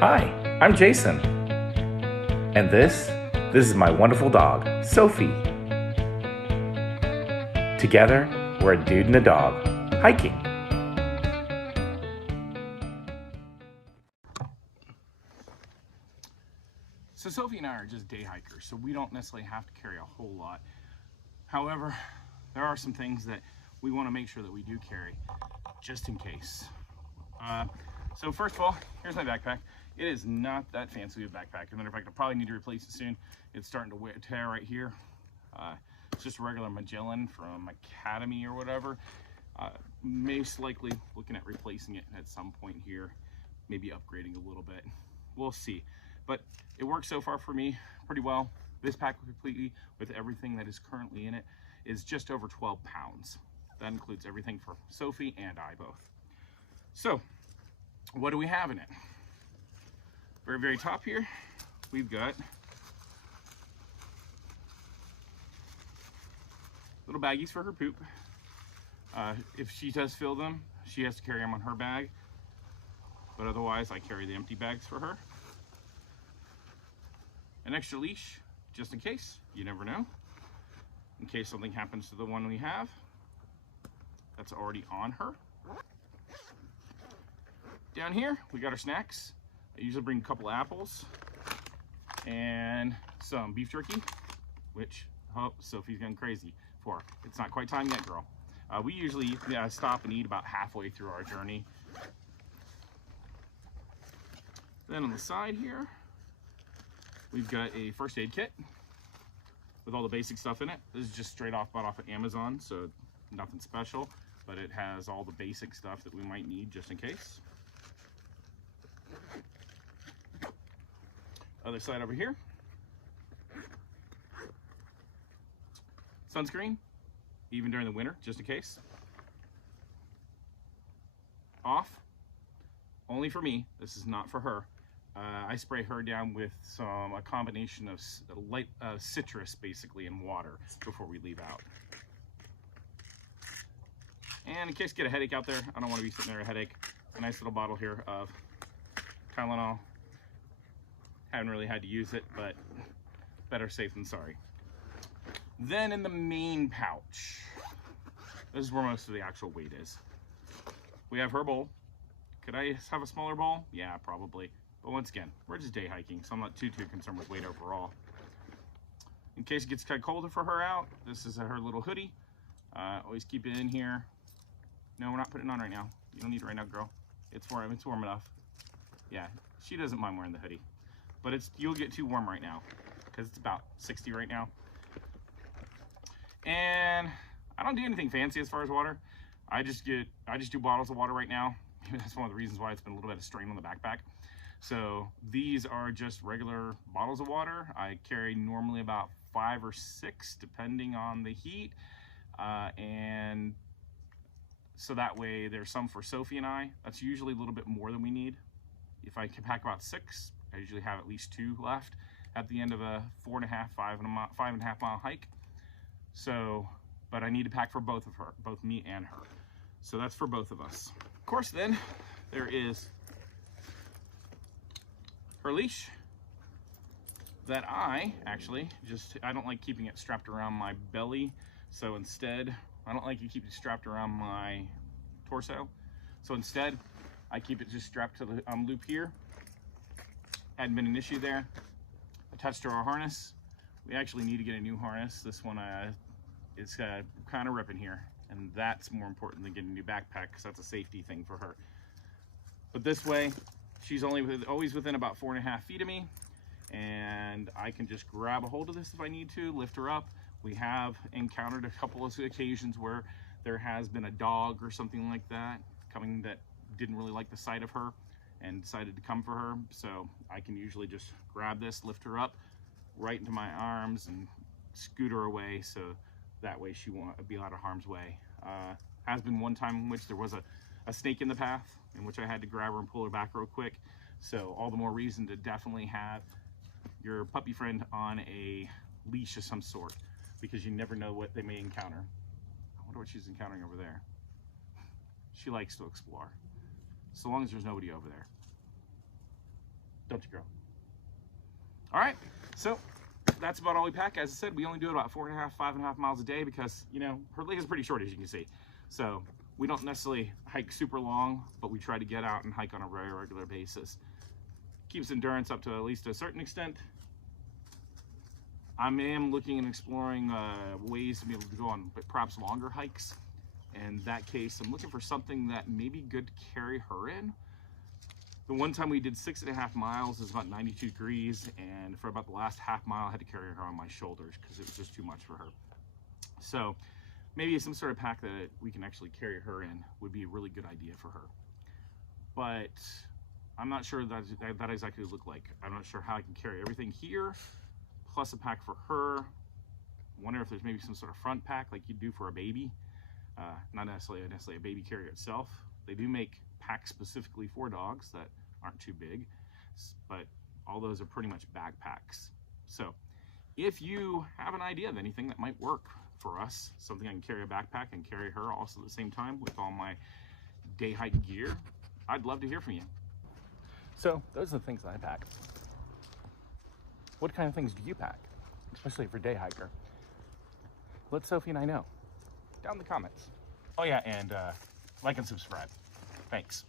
Hi, I'm Jason, and this is my wonderful dog, Sophie. Together, we're a dude and a dog hiking. So Sophie and I are just day hikers, so we don't necessarily have to carry a whole lot. However, there are some things that we want to make sure that we do carry, just in case. So first of all, here's my backpack. It is not that fancy of a backpack. As a matter of fact, I probably need to replace it soon. It's starting to tear right here. It's just a regular Magellan from Academy or whatever. Most likely looking at replacing it at some point here, maybe upgrading a little bit. We'll see. But it works so far for me pretty well. This pack completely, with everything that is currently in it, is just over 12 pounds. That includes everything for Sophie and I both. So, what do we have in it? Very top here, we've got little baggies for her poop. If she does fill them, she has to carry them on her bag. But otherwise, I carry the empty bags for her. An extra leash, just in case, you never know. In case something happens to the one we have, that's already on her. Down here, we got our snacks. I usually bring a couple apples and some beef jerky, which, oh, Sophie's going crazy for. It's not quite time yet, girl. We usually stop and eat about halfway through our journey. Then on the side here, we've got a first aid kit with all the basic stuff in it. This is just bought off of Amazon, so nothing special, but it has all the basic stuff that we might need just in case. Other side over here. Sunscreen, even during the winter, just in case. Off, only for me. This is not for her. I spray her down with a combination of light citrus, basically, and water before we leave out. And in case you get a headache out there, I don't want to be sitting there with a headache. A nice little bottle here of Tylenol. Haven't really had to use it, but better safe than sorry. Then in the main pouch, this is where most of the actual weight is. We have her bowl. Could I have a smaller bowl? Yeah, probably. But once again, we're just day hiking, so I'm not too concerned with weight overall. In case it gets kind of colder for her out, this is her little hoodie. Always keep it in here. No, we're not putting it on right now. You don't need it right now, girl. It's warm enough. Yeah, she doesn't mind wearing the hoodie. But you'll get too warm right now, because it's about 60 right now. And I don't do anything fancy as far as water. I just do bottles of water right now. That's one of the reasons why it's been a little bit of strain on the backpack. So these are just regular bottles of water. I carry normally about 5 or 6, depending on the heat. And so that way there's some for Sophie and I. That's usually a little bit more than we need. If I can pack about 6, I usually have at least 2 left at the end of a 5.5 mile hike. So, but I need to pack for both me and her. So that's for both of us. Of course, then there is her leash that I don't like keeping it strapped around my belly. So instead, I don't like to keep it strapped around my torso. So instead, I keep it just strapped to the loop here. Hadn't been an issue there. Attached to our harness. We actually need to get a new harness. This one is kind of ripping here. And that's more important than getting a new backpack, because that's a safety thing for her. But this way, she's always within about 4.5 feet of me, and I can just grab a hold of this if I need to, lift her up. We have encountered a couple of occasions where there has been a dog or something like that coming that didn't really like the sight of her and decided to come for her. So I can usually just grab this, lift her up right into my arms and scoot her away, so that way she won't be out of harm's way. Has been one time in which there was a snake in the path, in which I had to grab her and pull her back real quick. So all the more reason to definitely have your puppy friend on a leash of some sort, because you never know what they may encounter. I wonder what she's encountering over there. She likes to explore, so long as there's nobody over there. Don't you, girl? All right, so that's about all we pack. As I said, we only do it about 5.5 miles a day because, you know, her leg is pretty short, as you can see. So we don't necessarily hike super long, but we try to get out and hike on a very regular basis. Keeps endurance up to at least a certain extent. I am looking and exploring ways to be able to go on perhaps longer hikes. In that case, I'm looking for something that may be good to carry her in. The one time we did 6.5 miles is about 92 degrees, and for about the last half mile, I had to carry her on my shoulders because it was just too much for her. So maybe some sort of pack that we can actually carry her in would be a really good idea for her. But I'm not sure that exactly look like. I'm not sure how I can carry everything here, plus a pack for her. Wonder if there's maybe some sort of front pack like you do for a baby. Not necessarily a baby carrier itself. They do make packs specifically for dogs that aren't too big, but all those are pretty much backpacks. So if you have an idea of anything that might work for us, something I can carry a backpack and carry her also at the same time with all my day hike gear, I'd love to hear from you. So those are the things that I pack. What kind of things do you pack, especially for day hiker? Let Sophie and I know down in the comments. Oh yeah, and like and subscribe. Thanks.